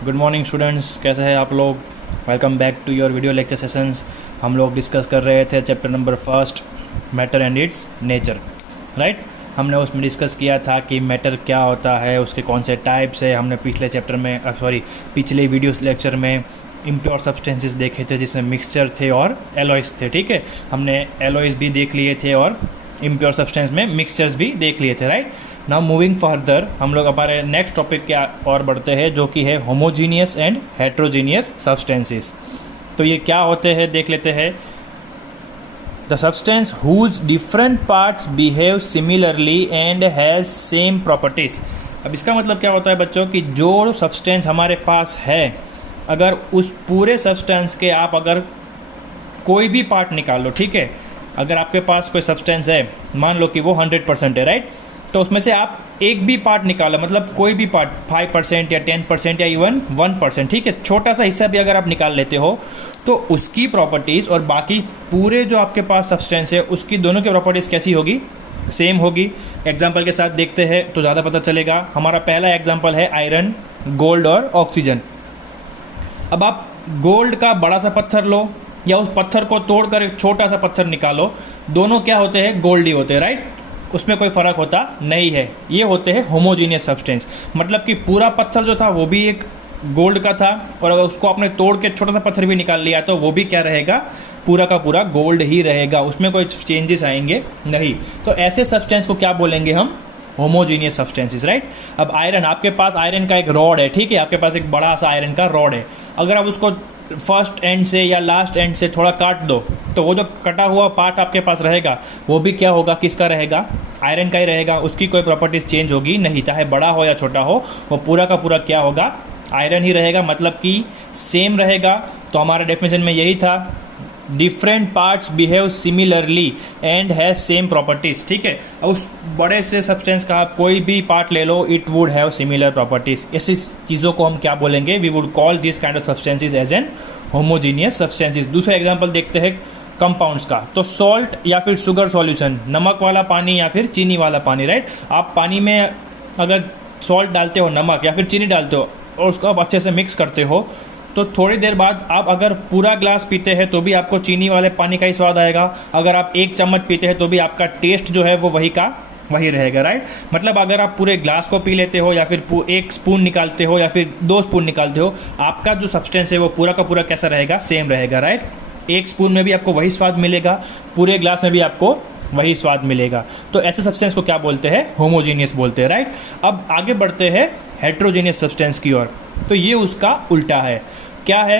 Good morning students, कैसे हैं आप लोग। Welcome back to your video lecture sessions. हम लोग डिस्कस कर रहे थे chapter number first, matter and its nature, right. हमने उसमें डिस्कस किया था कि मैटर क्या होता है, उसके कौन से टाइप्स है। हमने पिछले चैप्टर में पिछले वीडियो लेक्चर में इम्प्योर सब्सटेंसेस देखे थे जिसमें मिक्सचर थे और एलॉयस थे, ठीक है। हमने एलॉयस भी देख लिए थे और इम्प्योर सब्सटेंस में मिक्सचर्स भी देख लिए थे, राइट। नाउ मूविंग फर्दर हम लोग हमारे नेक्स्ट टॉपिक के और बढ़ते हैं, जो कि है होमोजीनियस एंड हेट्रोजीनियस सब्सटेंसेस। तो ये क्या होते हैं देख लेते हैं। The substance whose different parts behave similarly and has same properties. अब इसका मतलब क्या होता है बच्चों कि जो सब्सटेंस हमारे पास है, अगर उस पूरे सब्सटेंस के आप अगर कोई भी पार्ट निकाल लो, ठीक है। अगर आपके पास कोई सब्सटेंस है, मान लो कि वो 100% है, राइट। तो उसमें से आप एक भी पार्ट निकालो, मतलब कोई भी पार्ट 5% या 10% या इवन 1%, ठीक है। छोटा सा हिस्सा भी अगर आप निकाल लेते हो तो उसकी प्रॉपर्टीज़ और बाकी पूरे जो आपके पास सब्सटेंस है उसकी दोनों की प्रॉपर्टीज़ कैसी होगी, सेम होगी। एग्जाम्पल के साथ देखते हैं तो ज़्यादा पता चलेगा। हमारा पहला एग्जाम्पल है आयरन, गोल्ड और ऑक्सीजन। अब आप गोल्ड का बड़ा सा पत्थर लो या उस पत्थर को तोड़कर एक छोटा सा पत्थर निकालो, दोनों क्या होते हैं, गोल्ड ही होते हैं, राइट। उसमें कोई फ़र्क होता नहीं है। ये होते हैं होमोजीनियस सब्सटेंस, मतलब कि पूरा पत्थर जो था वो भी एक गोल्ड का था और अगर उसको आपने तोड़ के छोटा सा पत्थर भी निकाल लिया तो वो भी क्या रहेगा, पूरा का पूरा गोल्ड ही रहेगा, उसमें कोई चेंजेस आएंगे नहीं। तो ऐसे सब्सटेंस को क्या बोलेंगे हम, होमोजीनियस सब्सटेंसेस, राइट। अब आयरन, आपके पास आयरन का एक रॉड है, ठीक है। आपके पास एक बड़ा सा आयरन का रॉड है, अगर आप उसको फर्स्ट एंड से या लास्ट एंड से थोड़ा काट दो तो वो जो कटा हुआ पार्ट आपके पास रहेगा वो भी क्या होगा, किसका रहेगा, आयरन का ही रहेगा। उसकी कोई प्रॉपर्टीज चेंज होगी नहीं, चाहे बड़ा हो या छोटा हो, वो पूरा का पूरा क्या होगा, आयरन ही रहेगा, मतलब कि सेम रहेगा। तो हमारा डेफिनेशन में यही था, different parts behave similarly and has same properties, ठीक है। उस बड़े से सब्सटेंस का आप कोई भी पार्ट ले लो, it would have similar properties. ऐसी चीज़ों को हम क्या बोलेंगे, we would call this kind of substances as an homogeneous substances. दूसरा एग्जांपल देखते हैं कंपाउंड्स का। तो सॉल्ट या फिर शुगर सॉल्यूशन, नमक वाला पानी या फिर चीनी वाला पानी, राइट। आप पानी में अगर सॉल्ट डालते हो, नमक या फिर चीनी डालते हो और उसको आप अच्छे से मिक्स करते हो तो थोड़ी देर बाद आप अगर पूरा ग्लास पीते हैं तो भी आपको चीनी वाले पानी का ही स्वाद आएगा। अगर आप एक चम्मच पीते हैं तो भी आपका टेस्ट जो है वो वही का वही रहेगा, राइट। मतलब अगर आप पूरे ग्लास को पी लेते हो या फिर एक स्पून निकालते हो या फिर 2 स्पून निकालते हो, आपका जो सब्सटेंस है वो पूरा का पूरा कैसा रहेगा, सेम रहेगा, राइट। एक स्पून में भी आपको वही स्वाद मिलेगा, पूरे ग्लास में भी आपको वही स्वाद मिलेगा। तो ऐसे सब्सटेंस को क्या बोलते हैं, होमोजीनियस बोलते हैं, राइट। अब आगे बढ़ते हैं हेट्रोजीनियस सब्सटेंस की ओर। तो ये उसका उल्टा है। क्या है,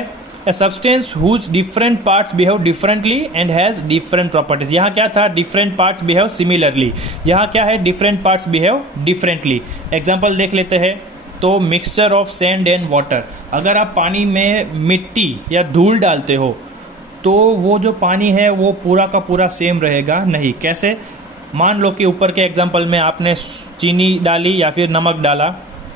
a substance whose different parts behave differently and has different properties. यहाँ क्या था, डिफरेंट पार्ट्स बिहेव सिमिलरली, यहाँ क्या है, different parts behave differently. Example देख लेते हैं। तो mixture of sand and water, अगर आप पानी में मिट्टी या धूल डालते हो तो वो जो पानी है वो पूरा का पूरा सेम रहेगा नहीं। कैसे, मान लो कि ऊपर के एग्जाम्पल में आपने चीनी डाली या फिर नमक डाला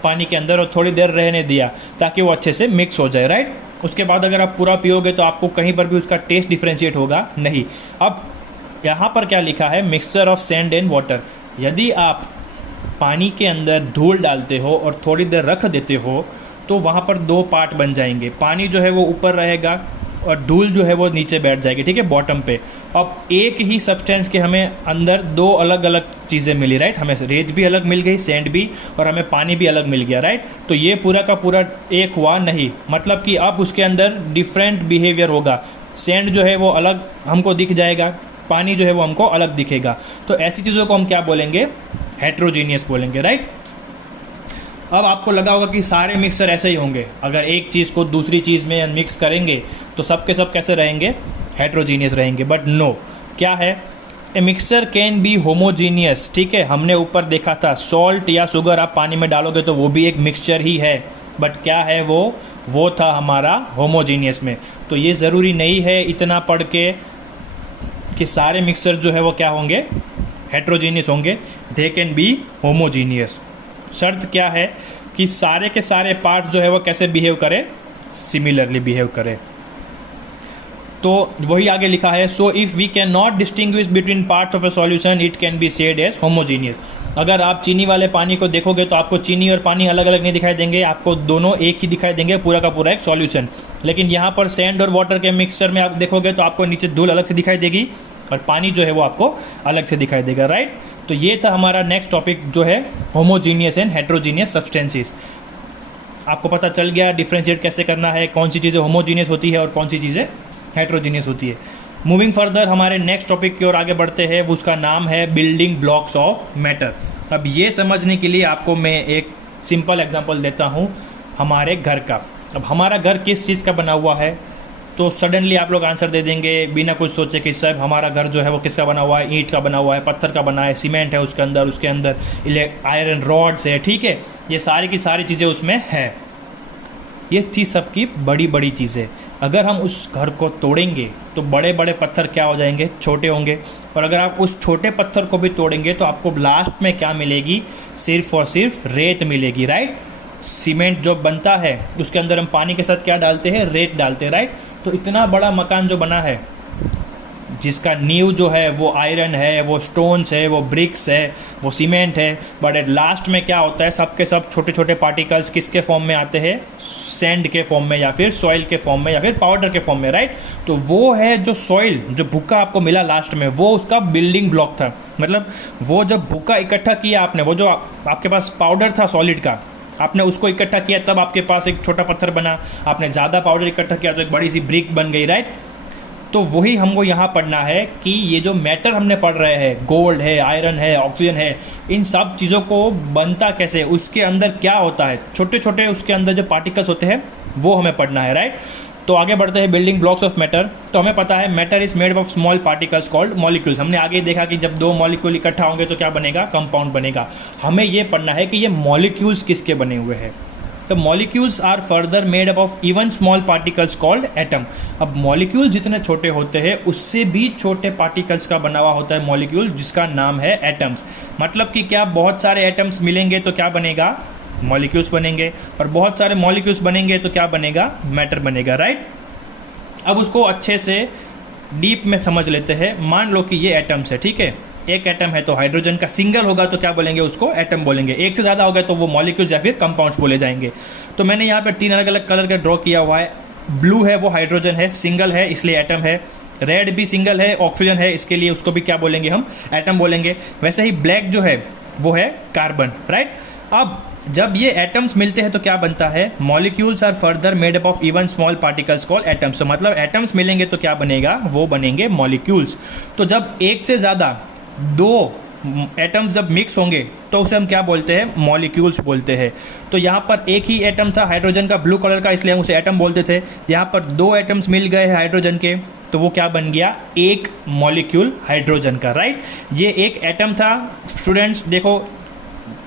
पानी के अंदर और थोड़ी देर रहने दिया ताकि वो अच्छे से मिक्स हो जाए, राइट। उसके बाद अगर आप पूरा पियोगे तो आपको कहीं पर भी उसका टेस्ट डिफ्रेंशिएट होगा नहीं। अब यहाँ पर क्या लिखा है, mixture of sand and water. यदि आप पानी के अंदर धूल डालते हो और थोड़ी देर रख देते हो तो वहाँ पर 2 पार्ट बन जाएंगे। पानी जो है वो ऊपर रहेगा और धूल जो है वो नीचे बैठ जाएगी, ठीक है, बॉटम पे। अब एक ही सब्सटेंस के हमें अंदर 2 अलग अलग चीज़ें मिली, राइट। हमें रेत भी अलग मिल गई, सैंड भी, और हमें पानी भी अलग मिल गया, राइट। तो ये पूरा का पूरा एक हुआ नहीं, मतलब कि अब उसके अंदर डिफरेंट बिहेवियर होगा। सैंड जो है वो अलग हमको दिख जाएगा, पानी जो है वो हमको अलग दिखेगा। तो ऐसी चीज़ों को हम क्या बोलेंगे, हेट्रोजीनियस बोलेंगे, राइट। अब आपको लगा होगा कि सारे मिक्सर ऐसे ही होंगे, अगर एक चीज़ को दूसरी चीज़ में मिक्स करेंगे तो सब के सब कैसे रहेंगे, हेट्रोजीनियस रहेंगे। बट नो, क्या है, a mixture can be homogeneous, ठीक है। हमने ऊपर देखा था सॉल्ट या शुगर आप पानी में डालोगे तो वो भी एक मिक्सचर ही है, बट क्या है वो था हमारा होमोजीनियस में। तो ये ज़रूरी नहीं है इतना पढ़ के कि सारे मिक्सचर जो है वो क्या होंगे, हेट्रोजीनियस होंगे। They can be homogeneous. शर्त क्या है कि सारे के सारे पार्ट जो है वो कैसे बिहेव करे, सिमिलरली बिहेव करे। तो वही आगे लिखा है, so if we can not distinguish between parts of a solution it can be said as homogeneous. अगर आप चीनी वाले पानी को देखोगे तो आपको चीनी और पानी अलग अलग नहीं दिखाई देंगे, आपको दोनों एक ही दिखाई देंगे, पूरा का पूरा एक सॉल्यूशन। लेकिन यहाँ पर सैंड और वाटर के मिक्सचर में आप देखोगे तो आपको नीचे धूल अलग से दिखाई देगी और पानी जो है वो आपको अलग से दिखाई देगा, राइट। तो ये था हमारा नेक्स्ट टॉपिक जो है होमोजीनियस एंड हेट्रोजीनियस सब्सटेंसेस। आपको पता चल गया डिफ्रेंशिएट कैसे करना है, कौन सी चीज़ें होमोजीनियस होती है और कौन सी चीज़ें हेट्रोजीनियस होती है। मूविंग फर्दर हमारे नेक्स्ट टॉपिक की ओर आगे बढ़ते हैं, उसका नाम है बिल्डिंग ब्लॉक्स ऑफ मैटर। अब ये समझने के लिए आपको मैं एक सिंपल एग्जांपल देता हूँ हमारे घर का। अब हमारा घर किस चीज़ का बना हुआ है, तो सडनली आप लोग आंसर दे देंगे बिना कुछ सोचे कि साहब हमारा घर जो है वो किसका बना हुआ है, ईंट का बना हुआ है, पत्थर का बना है, सीमेंट है उसके अंदर आयरन रॉड्स है, ठीक है, ये सारी की सारी चीज़ें उसमें है। ये थी सबकी बड़ी बड़ी चीज़ें। अगर हम उस घर को तोड़ेंगे तो बड़े बड़े पत्थर क्या हो जाएंगे, छोटे होंगे। और अगर आप उस छोटे पत्थर को भी तोड़ेंगे तो आपको लास्ट में क्या मिलेगी, सिर्फ और सिर्फ रेत मिलेगी, राइट। सीमेंट जो बनता है उसके अंदर हम पानी के साथ क्या डालते हैं, रेत डालते हैं, राइट। तो इतना बड़ा मकान जो बना है जिसका नींव जो है वो आयरन है, वो स्टोन्स है, वो ब्रिक्स है, वो सीमेंट है, बट एट लास्ट में क्या होता है, सब के सब छोटे छोटे पार्टिकल्स किसके फॉर्म में आते हैं, सैंड के फॉर्म में या फिर सॉइल के फॉर्म में या फिर पाउडर के फॉर्म में, राइट। तो वो है जो सॉइल, जो भुक्का आपको मिला लास्ट में, वो उसका बिल्डिंग ब्लॉक था। मतलब वो जब भुक्का इकट्ठा किया आपने, वो जो आपके पास पाउडर था सॉलिड का, आपने उसको इकट्ठा किया तब आपके पास एक छोटा पत्थर बना, आपने ज़्यादा पाउडर इकट्ठा किया तो एक बड़ी सी ब्रिक बन गई, राइट। तो वही हमको यहाँ पढ़ना है कि ये जो मैटर हमने पढ़ रहे हैं, गोल्ड है, आयरन है, ऑक्सीजन है, इन सब चीज़ों को बनता कैसे, उसके अंदर क्या होता है, छोटे छोटे उसके अंदर जो पार्टिकल्स होते हैं वो हमें पढ़ना है, राइट। तो आगे बढ़ते हैं बिल्डिंग ब्लॉक्स ऑफ मैटर। तो हमें पता है matter is made of small particles called molecules. हमने आगे देखा कि जब दो मॉलिक्यूल इकट्ठा होंगे तो क्या बनेगा, कंपाउंड बनेगा। हमें ये पढ़ना है कि ये मॉलिक्यूल्स किसके बने हुए हैं। तो molecules are further made up of even small particles called atom. अब मॉलिक्यूल जितने छोटे होते हैं उससे भी छोटे पार्टिकल्स का बना हुआ होता है मॉलिक्यूल, जिसका नाम है एटम्स। मतलब कि क्या बहुत सारे एटम्स मिलेंगे तो क्या बनेगा, मॉलिक्यूल्स बनेंगे, और बहुत सारे मॉलिक्यूल्स बनेंगे तो क्या बनेगा, मैटर बनेगा, राइट। अब उसको अच्छे से डीप में समझ लेते हैं। मान लो कि ये एटम्स है, ठीक है, एक एटम है तो हाइड्रोजन का सिंगल होगा तो क्या बोलेंगे, उसको एटम बोलेंगे। एक से ज़्यादा हो गया तो वो मॉलिक्यूल्स या फिर कंपाउंड्स बोले जाएंगे। तो मैंने यहाँ पे 3 अलग अलग कलर का ड्रॉ किया हुआ है। ब्लू है वो हाइड्रोजन है, सिंगल है इसलिए एटम है। रेड भी सिंगल है, ऑक्सीजन है, इसके लिए उसको भी क्या बोलेंगे, हम एटम बोलेंगे। वैसे ही ब्लैक जो है वो है कार्बन, राइट। अब जब ये एटम्स मिलते हैं तो क्या बनता है, molecules are further made up of even small particles called atoms. तो मतलब एटम्स मिलेंगे तो क्या बनेगा, वो बनेंगे मॉलिक्यूल्स। तो जब एक से ज़्यादा 2 एटम्स जब मिक्स होंगे तो उसे हम क्या बोलते हैं, मॉलिक्यूल्स बोलते हैं। तो यहाँ पर एक ही एटम था हाइड्रोजन का, ब्लू कलर का, इसलिए हम उसे एटम बोलते थे। यहाँ पर 2 एटम्स मिल गए हाइड्रोजन के तो वो क्या बन गया, एक मॉलिक्यूल हाइड्रोजन का, राइट। ये एक एटम था स्टूडेंट्स, देखो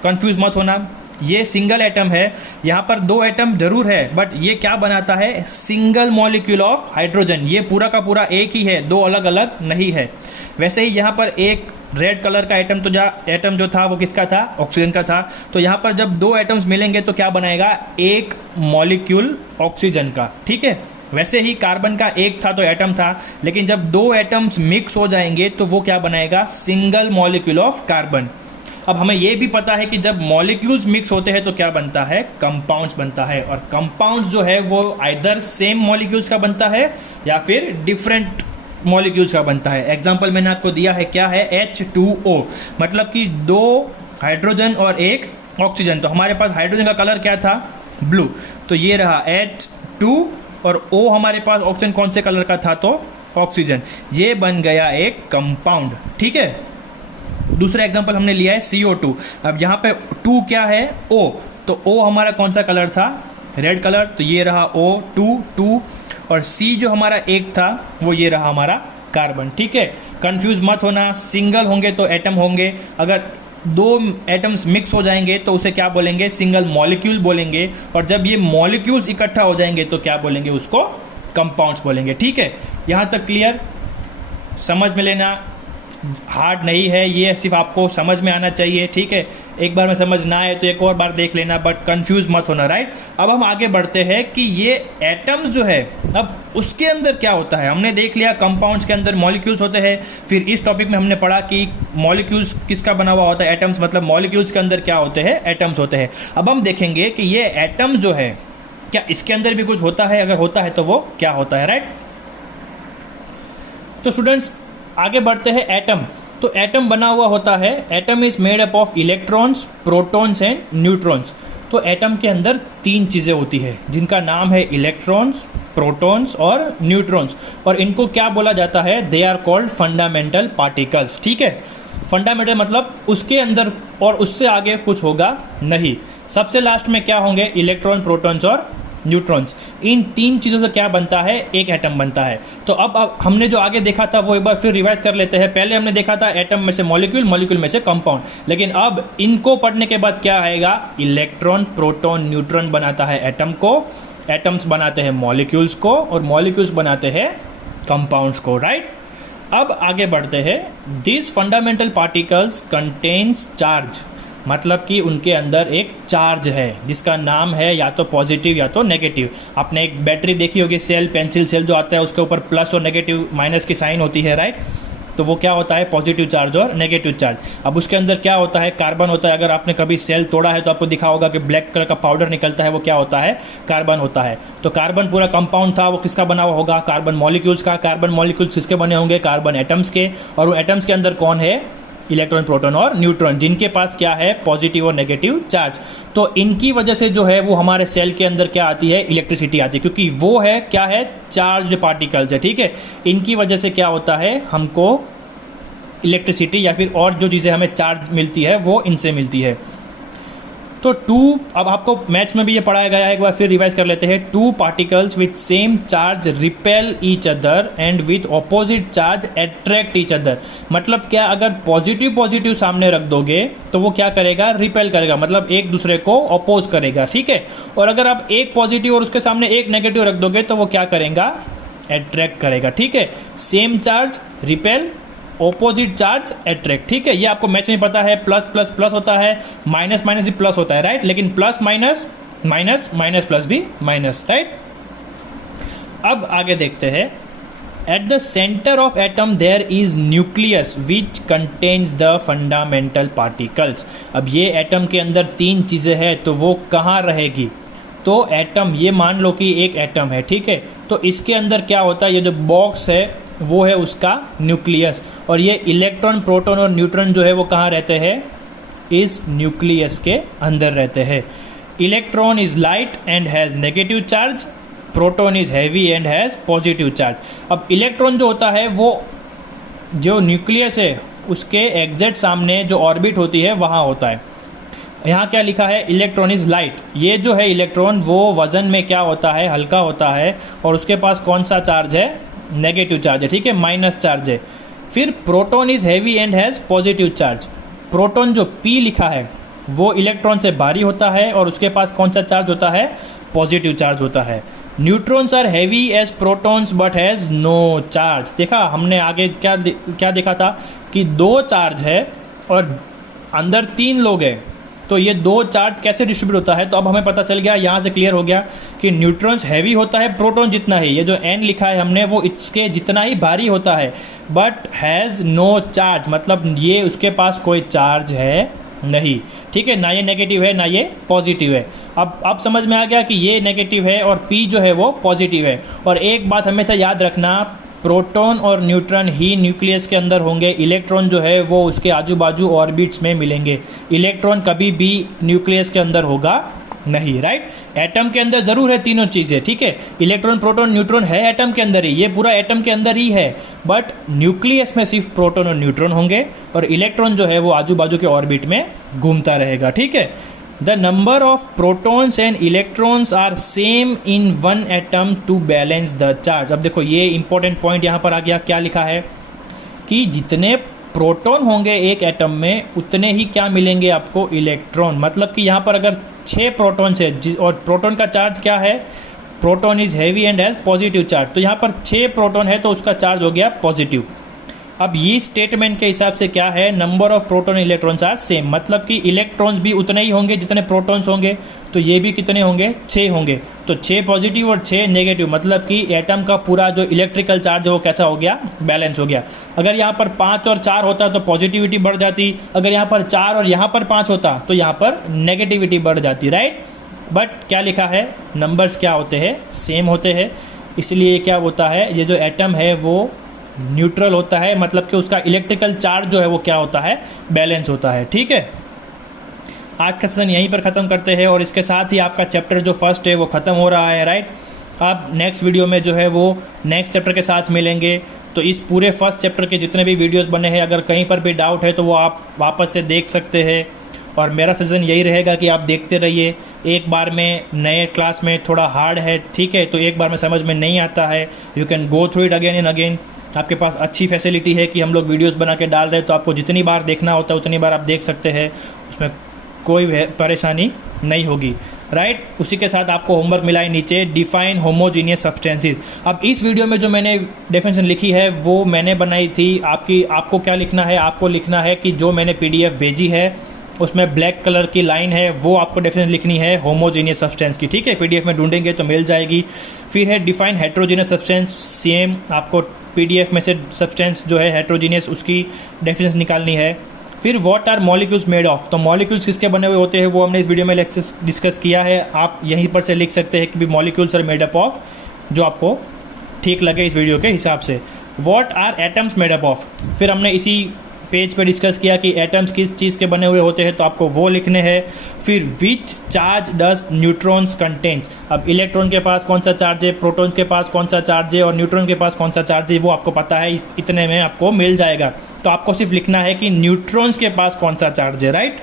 कंफ्यूज मत होना, ये सिंगल एटम है। यहाँ पर 2 एटम जरूर है बट ये क्या बनाता है, सिंगल मॉलिक्यूल ऑफ हाइड्रोजन। ये पूरा का पूरा एक ही है, 2 अलग अलग नहीं है। वैसे ही यहाँ पर एक रेड कलर का एटम जो था वो किसका था, ऑक्सीजन का था। तो यहाँ पर जब 2 एटम्स मिलेंगे तो क्या बनाएगा, एक मॉलिक्यूल ऑक्सीजन का, ठीक है। वैसे ही कार्बन का एक था तो एटम था, लेकिन जब 2 एटम्स मिक्स हो जाएंगे तो वो क्या बनाएगा, सिंगल मॉलिक्यूल ऑफ कार्बन। अब हमें ये भी पता है कि जब मॉलिक्यूल्स मिक्स होते हैं तो क्या बनता है, कंपाउंड्स बनता है। और कंपाउंड्स जो है वो आइदर सेम मॉलिक्यूल्स का बनता है या फिर डिफरेंट मॉलिक्यूल्स का बनता है। एग्जांपल मैंने आपको दिया है, क्या है, H2O, मतलब कि 2 हाइड्रोजन और 1 ऑक्सीजन। तो हमारे पास हाइड्रोजन का कलर क्या था, ब्लू, तो ये रहा H2, और O हमारे पास ऑक्सीजन कौन से कलर का था, तो ऑक्सीजन। ये बन गया एक कंपाउंड, ठीक है। दूसरा एग्जांपल हमने लिया है CO2। अब यहाँ पे 2 क्या है, O, तो O हमारा कौन सा कलर था, रेड कलर, तो ये रहा O2, और C जो हमारा एक था वो ये रहा हमारा कार्बन, ठीक है। कंफ्यूज मत होना, सिंगल होंगे तो एटम होंगे, अगर 2 एटम्स मिक्स हो जाएंगे तो उसे क्या बोलेंगे, सिंगल मॉलिक्यूल बोलेंगे, और जब ये मॉलिक्यूल्स इकट्ठा हो जाएंगे तो क्या बोलेंगे, उसको कंपाउंड्स बोलेंगे, ठीक है। यहाँ तक क्लियर, समझ में लेना, हार्ड नहीं है ये, सिर्फ आपको समझ में आना चाहिए, ठीक है। एक बार में समझ ना आए तो एक और बार देख लेना, बट कंफ्यूज मत होना, राइट। अब हम आगे बढ़ते हैं कि ये एटम्स जो है अब उसके अंदर क्या होता है। हमने देख लिया कंपाउंड्स के अंदर मॉलिक्यूल्स होते हैं, फिर इस टॉपिक में हमने पढ़ा कि मॉलिक्यूल्स किसका बना हुआ होता है, एटम्स, मतलब मॉलिक्यूल्स के अंदर क्या होते हैं, एटम्स होते हैं। अब हम देखेंगे कि ये एटम जो है क्या इसके अंदर भी कुछ होता है, अगर होता है तो वो क्या होता है, राइट। तो स्टूडेंट्स आगे बढ़ते हैं। एटम, तो एटम बना हुआ होता है, atom is made up of electrons, protons and neutrons. तो एटम के अंदर 3 चीज़ें होती है जिनका नाम है इलेक्ट्रॉन्स, प्रोटॉन्स और न्यूट्रॉन्स, और इनको क्या बोला जाता है, they are called fundamental particles. ठीक है, फंडामेंटल मतलब उसके अंदर और उससे आगे कुछ होगा नहीं। सबसे लास्ट में क्या होंगे, इलेक्ट्रॉन, प्रोटॉन्स और न्यूट्रॉन्स। इन 3 चीज़ों से क्या बनता है, एक एटम बनता है। तो अब हमने जो आगे देखा था वो एक बार फिर रिवाइज कर लेते हैं। पहले हमने देखा था एटम में से मॉलिक्यूल, मॉलिक्यूल में से कंपाउंड, लेकिन अब इनको पढ़ने के बाद क्या आएगा, इलेक्ट्रॉन, प्रोटॉन, न्यूट्रॉन बनाता है एटम को, एटम्स बनाते हैं मॉलिक्यूल्स को, और मॉलिक्यूल्स बनाते हैं कंपाउंड्स को, राइट। अब आगे बढ़ते हैं। This fundamental particles contains charge, मतलब कि उनके अंदर एक चार्ज है जिसका नाम है या तो पॉजिटिव या तो नेगेटिव। आपने एक बैटरी देखी होगी, सेल, पेंसिल सेल जो आता है उसके ऊपर प्लस और नेगेटिव, माइनस की साइन होती है, राइट। तो वो क्या होता है, पॉजिटिव चार्ज और नेगेटिव चार्ज। अब उसके अंदर क्या होता है, कार्बन होता है। अगर आपने कभी सेल तोड़ा है तो आपको दिखा होगा कि ब्लैक कलर का पाउडर निकलता है, वो क्या होता है, कार्बन होता है। तो कार्बन पूरा कंपाउंड था, वो किसका बना हुआ होगा, कार्बन मॉलिक्यूल्स का। कार्बन मॉलिक्यूल्स किसके बने होंगे, कार्बन एटम्स के। और वो एटम्स के अंदर कौन है, इलेक्ट्रॉन, प्रोटॉन और न्यूट्रॉन, जिनके पास क्या है, पॉजिटिव और नेगेटिव चार्ज। तो इनकी वजह से जो है वो हमारे सेल के अंदर क्या आती है, इलेक्ट्रिसिटी आती है, क्योंकि वो है क्या है, चार्ज्ड पार्टिकल्स है। ठीक है, इनकी वजह से क्या होता है, हमको इलेक्ट्रिसिटी या फिर और जो चीज़ें हमें चार्ज मिलती है वो इनसे मिलती है। तो अब आपको मैथ्स में भी ये पढ़ाया गया है, एक बार फिर रिवाइज कर लेते हैं। 2 particles with same charge repel each other and with opposite charge attract each other. मतलब क्या, अगर पॉजिटिव पॉजिटिव सामने रख दोगे तो वो क्या करेगा, रिपेल करेगा, मतलब एक दूसरे को अपोज करेगा। ठीक है, और अगर आप एक पॉजिटिव और उसके सामने एक नेगेटिव रख दोगे तो वो क्या करेगा, अट्रैक्ट करेगा। ठीक है, same charge repel, opposite charge attract. ठीक है, ये आपको मैथ में पता है, प्लस प्लस प्लस होता है, माइनस माइनस भी प्लस होता है, राइट। लेकिन plus minus, minus minus plus भी माइनस, राइट। अब आगे देखते हैं। At the centre of atom there is nucleus which contains the fundamental particles. अब ये एटम के अंदर 3 चीज़ें हैं, तो वो कहाँ रहेगी, तो एटम, ये मान लो कि एक एटम है, ठीक है, तो इसके अंदर क्या होता है, ये जो बॉक्स है वो है उसका न्यूक्लियस, और ये इलेक्ट्रॉन, प्रोटॉन और न्यूट्रॉन जो है वो कहाँ रहते हैं, इस न्यूक्लियस के अंदर रहते हैं। Electron is light and has negative charge, proton is heavy and has positive charge. अब इलेक्ट्रॉन जो होता है वो जो न्यूक्लियस है उसके एग्जैक्ट सामने जो ऑर्बिट होती है वहाँ होता है। यहाँ क्या लिखा है, इलेक्ट्रॉन इज लाइट। ये जो है इलेक्ट्रॉन वो वज़न में क्या होता है, हल्का होता है, और उसके पास कौन सा चार्ज है, नेगेटिव चार्ज है। ठीक है, माइनस चार्ज है। फिर proton is heavy and has positive charge. Proton जो P लिखा है वो इलेक्ट्रॉन से भारी होता है और उसके पास कौन सा चार्ज होता है, पॉजिटिव चार्ज होता है। Neutrons are heavy as protons but has no charge. देखा हमने आगे क्या देखा था कि 2 चार्ज है और अंदर 3 लोग हैं, तो ये 2 चार्ज कैसे डिस्ट्रीब्यूट होता है। तो अब हमें पता चल गया, यहाँ से क्लियर हो गया कि न्यूट्रॉन्स हैवी होता है प्रोटॉन जितना ही, ये जो N लिखा है हमने वो इसके जितना ही भारी होता है, बट हैज़ नो चार्ज, मतलब ये उसके पास कोई चार्ज है नहीं। ठीक है, ना ये नेगेटिव है ना ये पॉजिटिव है। अब समझ में आ गया कि ये नेगेटिव है और P जो है वो पॉजिटिव है। और एक बात हमेशा याद रखना, प्रोटॉन और न्यूट्रॉन ही न्यूक्लियस के अंदर होंगे, इलेक्ट्रॉन जो है वो उसके आजू बाजू ऑर्बिट्स में मिलेंगे। इलेक्ट्रॉन कभी भी न्यूक्लियस के अंदर होगा नहीं, राइट। एटम के अंदर ज़रूर है तीनों चीज़ें, ठीक है, इलेक्ट्रॉन, प्रोटॉन, न्यूट्रॉन है एटम के अंदर ही, ये पूरा एटम के अंदर ही है, बट न्यूक्लियस में सिर्फ प्रोटॉन और न्यूट्रॉन होंगे और इलेक्ट्रॉन जो है वो आजू बाजू के ऑर्बिट में घूमता रहेगा। ठीक है, the number of protons and electrons are same in one atom to balance the charge. अब देखो ये इंपॉर्टेंट पॉइंट यहाँ पर आ गया, क्या लिखा है कि जितने प्रोटॉन होंगे एक एटम में उतने ही क्या मिलेंगे आपको, इलेक्ट्रॉन। मतलब कि यहाँ पर अगर 6 प्रोटॉन्स है और प्रोटॉन का चार्ज क्या है, proton is heavy and has positive charge, तो यहाँ पर 6 प्रोटॉन है तो उसका चार्ज हो गया पॉजिटिव। अब ये स्टेटमेंट के हिसाब से क्या है, number of proton electrons are same, मतलब कि इलेक्ट्रॉन्स भी उतने ही होंगे जितने प्रोटॉन्स होंगे, तो ये भी कितने होंगे, 6 होंगे। तो 6 पॉजिटिव और 6 नेगेटिव, मतलब कि एटम का पूरा जो इलेक्ट्रिकल चार्ज है वो कैसा हो गया, बैलेंस हो गया। अगर यहाँ पर 5 और 4 होता तो पॉजिटिविटी बढ़ जाती, अगर यहाँ पर 4 और यहाँ पर 5 होता तो यहाँ पर नेगेटिविटी बढ़ जाती, राइट। बट क्या लिखा है, नंबर्स क्या होते हैं, सेम होते हैं, इसलिए क्या होता है, ये जो एटम है वो न्यूट्रल होता है, मतलब कि उसका इलेक्ट्रिकल चार्ज जो है वो क्या होता है, बैलेंस होता है। ठीक है, आज का सेशन यहीं पर ख़त्म करते हैं और इसके साथ ही आपका चैप्टर जो फर्स्ट है वो ख़त्म हो रहा है, राइट। आप नेक्स्ट वीडियो में जो है वो नेक्स्ट चैप्टर के साथ मिलेंगे। तो इस पूरे फर्स्ट चैप्टर के जितने भी वीडियोस बने हैं, अगर कहीं पर भी डाउट है तो वो आप वापस से देख सकते हैं। और मेरा सजेशन यही रहेगा कि आप देखते रहिए, एक बार में नए क्लास में थोड़ा हार्ड है, ठीक है, तो एक बार में समझ में नहीं आता है, you can go through it again and again. आपके पास अच्छी फैसिलिटी है कि हम लोग वीडियोस बना के डाल रहे हैं, तो आपको जितनी बार देखना होता है उतनी बार आप देख सकते हैं, उसमें कोई परेशानी नहीं होगी, राइट। उसी के साथ आपको होमवर्क मिला है नीचे, डिफाइन होमोजीनियस सब्सटेंसेस। अब इस वीडियो में जो मैंने डेफिनेशन लिखी है वो मैंने बनाई थी, आपको क्या लिखना है, आपको लिखना है कि जो मैंने PDF भेजी है उसमें ब्लैक कलर की लाइन है, वो आपको डेफिनेशन लिखनी है होमोजीनियस सब्सटेंस की, ठीक है। PDF में ढूंढेंगे तो मिल जाएगी। फिर है डिफाइन हेट्रोजीनियस सब्सटेंस, सेम आपको PDF में से सब्सटेंस जो है हेट्रोजीनियस उसकी डेफिनेशन निकालनी है। फिर what are molecules made of, तो मॉलिक्यूल्स किसके बने हुए होते हैं वो हमने इस वीडियो में डिस्कस किया है। आप यहीं पर से लिख सकते हैं कि भी molecules are made up of, जो आपको ठीक लगे इस वीडियो के हिसाब से। What are atoms made up of, फिर हमने इसी पेज पे डिस्कस किया कि एटम्स किस चीज़ के बने हुए होते हैं, तो आपको वो लिखने हैं। फिर which charge does neutrons contents, अब इलेक्ट्रॉन के पास कौन सा चार्ज है, प्रोटॉन्स के पास कौन सा चार्ज है और न्यूट्रॉन के पास कौन सा चार्ज है, वो आपको पता है, इतने में आपको मिल जाएगा। तो आपको सिर्फ लिखना है कि न्यूट्रॉन्स के पास कौन सा चार्ज है, राइट।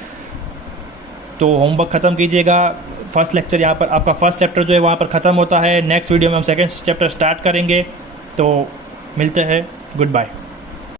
तो होमवर्क ख़त्म कीजिएगा। फर्स्ट लेक्चर यहाँ पर आपका फर्स्ट चैप्टर जो है वहाँ पर ख़त्म होता है। नेक्स्ट वीडियो में हम सेकेंड चैप्टर स्टार्ट करेंगे। तो मिलते हैं, गुड बाय।